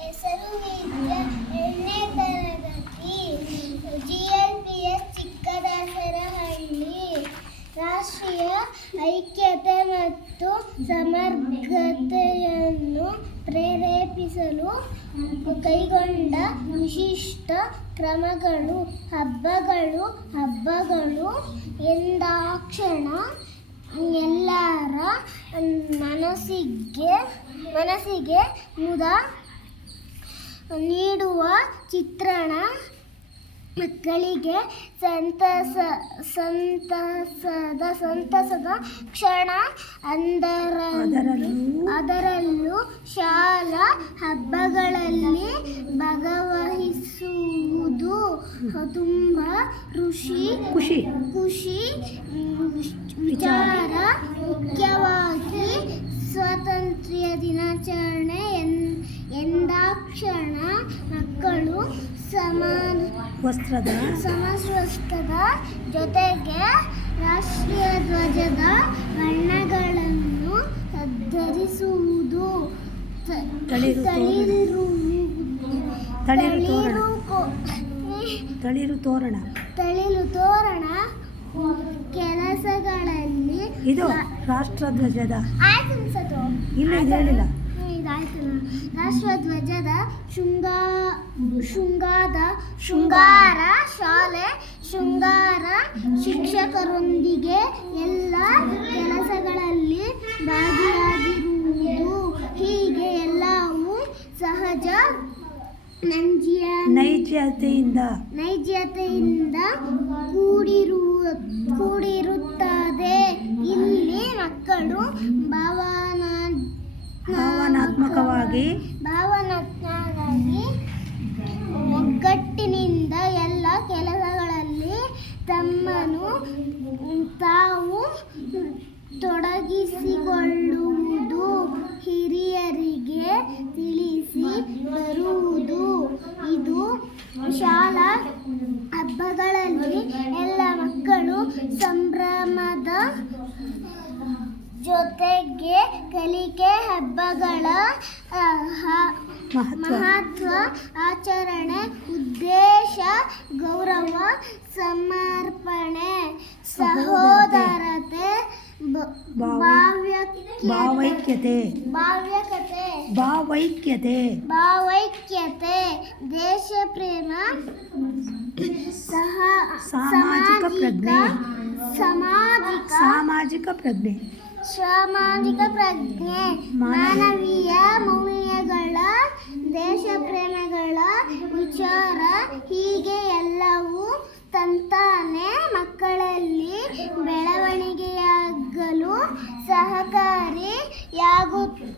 ಹೆಸರು ವಿದ್ಯಾ, 8ನೇ ತರಗತಿ, GLPS ಚಿಕ್ಕದಾಸರಹಳ್ಳಿ. ರಾಷ್ಟ್ರೀಯ ಐಕ್ಯತೆ ಮತ್ತು ಸಮಗ್ರತೆಯನ್ನು ಪ್ರೇರೇಪಿಸಲು ಕೈಗೊಂಡ ವಿಶಿಷ್ಟ ಕ್ರಮಗಳು. ಹಬ್ಬಗಳು ಎಂದಾಕ್ಷಣ ಎಲ್ಲರ ಮನಸ್ಸಿಗೆ ಮುದ ನೀಡುವ ಚಿತ್ರಣ, ಮಕ್ಕಳಿಗೆ ಸಂತಸದ ಕ್ಷಣ. ಅದರಲ್ಲೂ ಶಾಲಾ ಹಬ್ಬಗಳಲ್ಲಿ ಭಾಗವಹಿಸುವುದು ತುಂಬ ಖುಷಿ ವಿಚಾರ. ಮುಖ್ಯವಾಗಿ ಸ್ವಾತಂತ್ರ್ಯ ದಿನಾಚರಣೆ ಎಂದಾಕ್ಷಣ ಮಕ್ಕಳು ಸಮವಸ್ತ್ರದ ಜೊತೆಗೆ ರಾಷ್ಟ್ರೀಯ ಧ್ವಜದ ಬಣ್ಣಗಳನ್ನು ಧರಿಸುವುದು, ತಳಿರು ತೋರಣ ಕೆಲಸಗಳಲ್ಲಿ ಇದು ರಾಷ್ಟ್ರಧ್ವಜದ ರಾಷ್ಟ್ರಧ್ವಜದ ಶೃಂಗಾರ, ಶಾಲೆ ಶೃಂಗಾರ, ಶಿಕ್ಷಕರೊಂದಿಗೆ ಎಲ್ಲ ಕೆಲಸಗಳಲ್ಲಿ ಭಾಗಿಯಾಗಿರುವುದು, ಹೀಗೆ ಎಲ್ಲವೂ ಸಹಜ ನೈಜತೆಯಿಂದ ಕೂಡಿರುತ್ತದೆ. ಇಲ್ಲಿ ಮಕ್ಕಳು ಭಾವನಾತ್ಮಕವಾಗಿ ಒಗ್ಗಟ್ಟಿನಿಂದ ಎಲ್ಲ ಕೆಲಸಗಳಲ್ಲಿ ತಮ್ಮನ್ನು ತಾವು ತೊಡಗಿಸಿಕೊಳ್ಳುವುದು, ಹಿರಿಯರಿಗೆ ತಿಳಿಸಿ ಬರುವುದು. ಇದು ಶಾಲಾ ಹಬ್ಬಗಳಲ್ಲಿ ಎಲ್ಲ ಮಕ್ಕಳು ಸಂಭ್ರಮದ ಜೊತೆಗೆ ಕಲಿಕೆ, ಹಬ್ಬಗಳ ಮಹತ್ವ, ಆಚರಣೆ, ಉದ್ದೇಶ, ಗೌರವ, ಸಮರ್ಪಣೆ, ಸಹೋದರತೆ, ಭಾವೈಕ್ಯತೆ, ದೇಶಪ್ರೇಮ, ಸಾಮಾಜಿಕ ಪ್ರಜ್ಞೆ, ಮಾನವೀಯ ಮೌಲ್ಯಗಳ, ದೇಶಪ್ರೇಮಗಳ ವಿಚಾರ, ಹೀಗೆ ಎಲ್ಲವೂ ತಂತಾನೆ ಮಕ್ಕಳಲ್ಲಿ ಬೆಳವಣಿಗೆಯಾಗಲು ಸಹಕಾರಿಯಾಗುತ್ತದೆ.